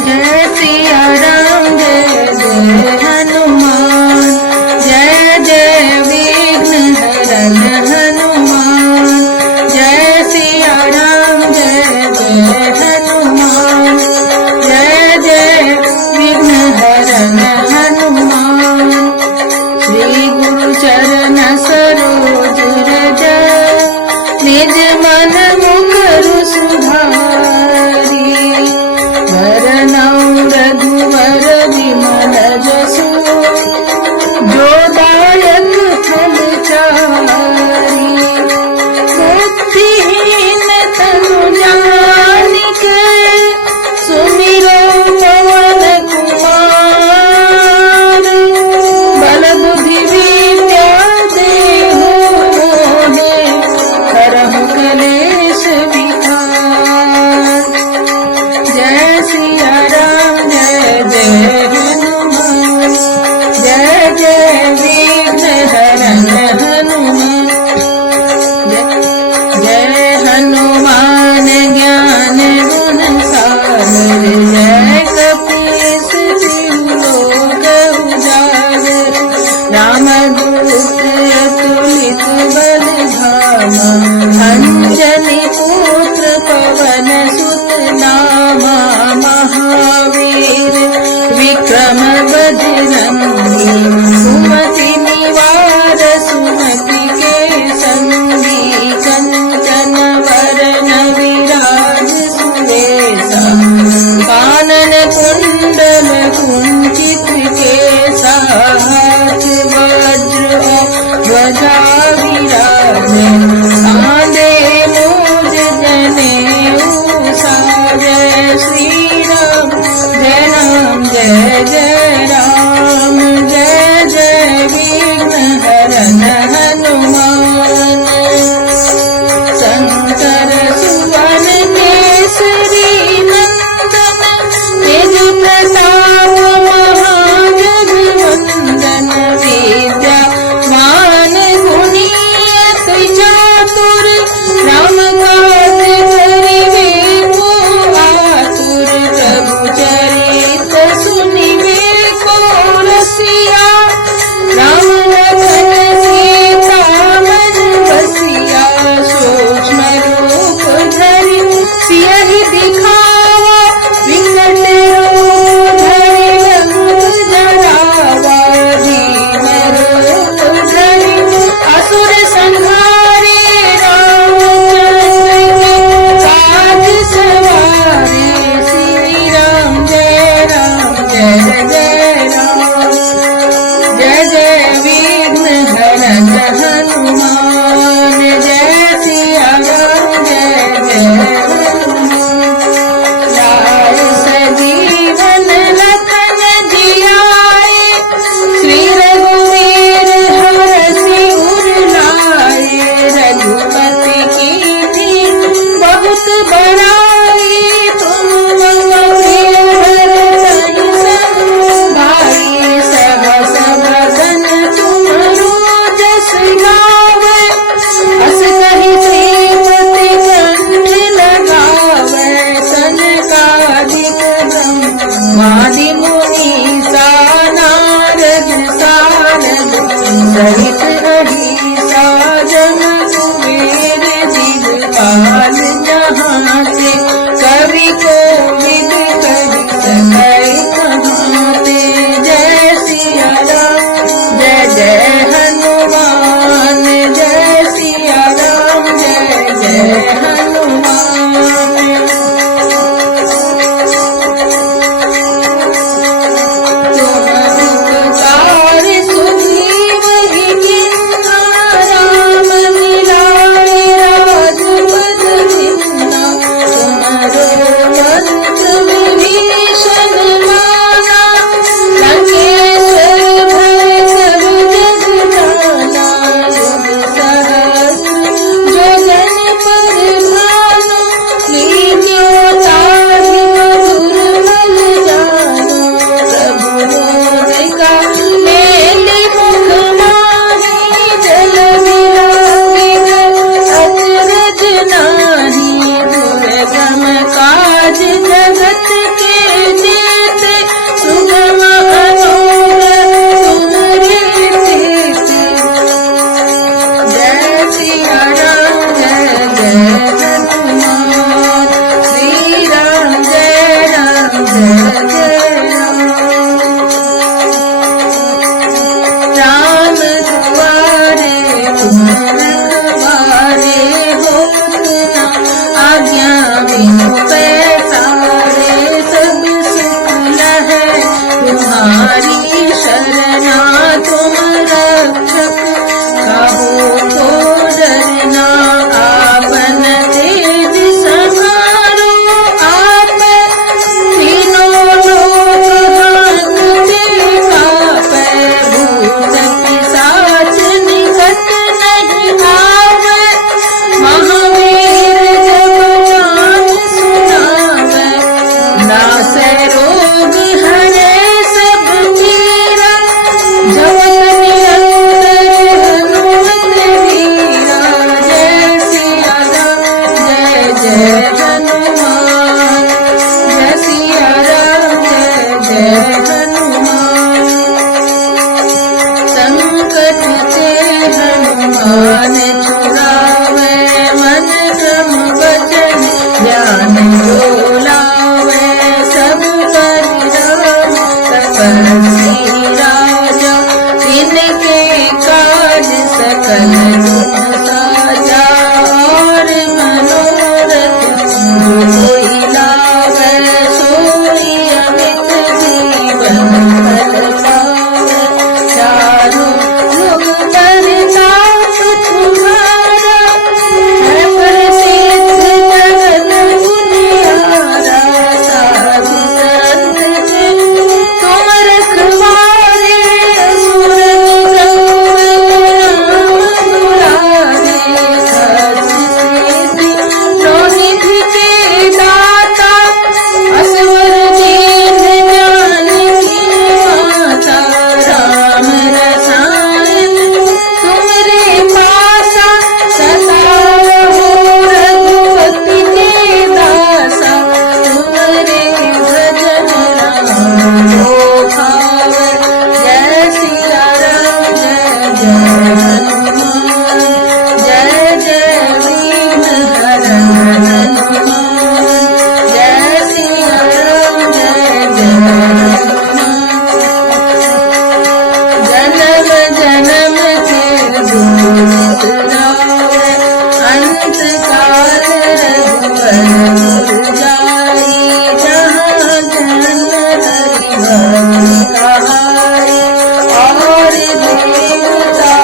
जय सिया राम जय जय हनुमान, जय जय विघ्न हरन हनुमान, जय सिया राम जय जय हनुमान, जय जय विघ्न हरन हनुमान। श्री गुरु चरण सरोज रज, निज मन मुकुर सुधारी, वरनौ रघुवर विमल जसु, जो दायक फल चारि। बुद्धिहीन तनु जानिके, सुमिरो पवन कुमार। बल बुद्धि विद्या देहु मोहे, हरहु कलेश विकार। जय सिया राम जय जय हनुमान, जय जय विघ्न हरन हनुमान। जय हनुमान ज्ञान गुण सागर, जय कपीस तिहु लोक उजागर। रामदूत अतुलित बल धामा, अंजनी पुत्र पवन सुत नामा। महावीर विक्रम बजरंगी, सुमति निवार सुमति के संगी। कंचन वरन विराज सुरेशा, कानन कुंडल कुंचित केसा। हाथ वज्र ध्वजा विराजे, कांधे मूज जनेऊ साजे। श्री राम जय जय राम, जय जय विघ्न हरन हनुमान। शंकर सुवन केसरी नंदन, निज प्रताप महाजगवंदन। विद्यावान गुणी अति चातुर, राम काज करिबे को आतुर। प्रभु चरित सुनिबे को रसिया, राम लखन सीता मन बसिया। सूक्ष्म रूप धरि सियहि दिखावा, विकट रूप धरि लंक जरावा। भीम रूप धरि असुर संहारे, रामचंद्र के काज सवारे। श्री राम जय जय राम, जय जय विघ्न हरन हनुमान। जय सिया राम जय जय हनुमान। लाए सजीवन लखन जियाए, श्री रघुवीर हरषि उर लाए। रघुपति कीन्ही बहुत बड़ाई, तुम मम प्रिय भरत सम भाई। सहस बदन तुमरो जस गावै, अस कहि श्रीपति कंठ लगावै। सनकादिक ब्रह्मादि मुनीसा, नारद सारद सहित अहिसा। जन कुबेर दिगपाल जहाँ ते, कवि कोविद कहि सकै कहाते। जय सिया राम जय जय हनुमान, जय सिया राम जय जय हनुमान। तुम उपकार सुग्रीव ही है रोग हरे सब पीरा, जपत निरंतर हनुमत वीरा। जय सिया राम जय जय हनुमान, जय सिया राम जय जय हनुमान। संकट ते हनुमान छुड़ावे, मन क्रम वचन ज्ञान जो लावे। सब पर राम तपस्वी राजा, इनके काज सकल गुण साजा। और मनोरथ जो कोई लावे, सोई अमित जीवन फल पावे। चारों युग परताप तुम्हारा, है प्रसिद्ध जगत दुनियारा। साधु संत के तुम रखवारे, सुर निगम दुलारे। सच सिद्धि निधि के दाता, असवर दीन ज्ञान की माता। राम रसायन तुमरे पासा, सदा रहो रघुपति के दासा। तुम्हारे भजन राम को भावे, जय सिया राम जय जय हनुमान। जय जय वीर हरण हनुमान, जय सिया राम जय जय हनुमान। जन्म जन्म के दुख बिसरावे, अंत काल रघुवर जाई। जहाँ जन्म हरि भक्ति कहाई, और देवता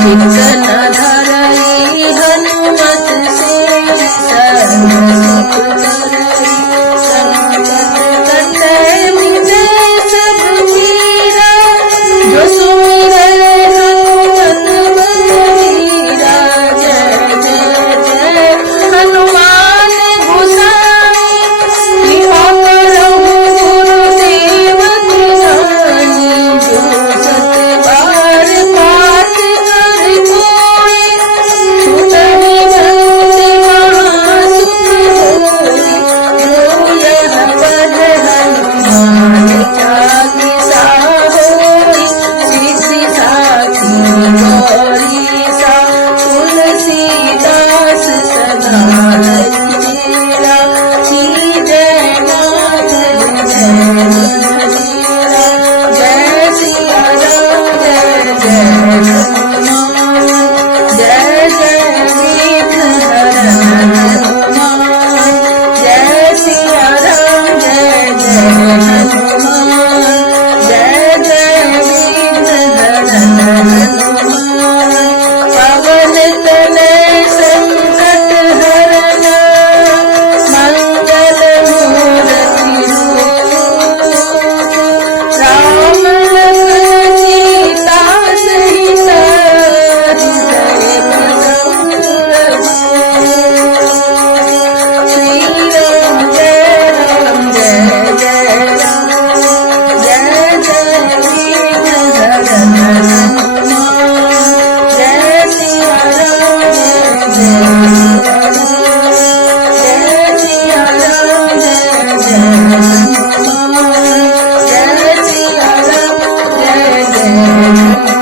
चित्त न धरई। हनुमत से सर्व सुख करई, संकट कटै मिटै सब पीरा। जो सुमिरै हनुमत बलवीरा। जय जय जय हनुमान गोसाई, कृपा करहु गुरुदेव की नाई। जो सत बार पाठ कर कोई, छूटहि भक्ति महासुख होई। जो यह पद हनुमान चालीसा होई, सिद्धि साखी गौरी सा। तुलसीदास सदा हरिरा, जय माधव जय हरिरा। जय सिया राम जय जय हनुमान, जय जय वीर हरण हनुमान। जय सिया राम जय जय हनुमान, जय जय वीर हरण हनुमान। पवन तनय संकट हरन, मंगल मूर्ति रूप। राम लखन सीता सहित, हृदय संग श्री राम जय जय राम, जय जय वीर हरण हनुमान। जय सिया राम जय जय हनुमान, जय सिया राम जय जय हनुमान। जय सिया राम जय जय हनुमान।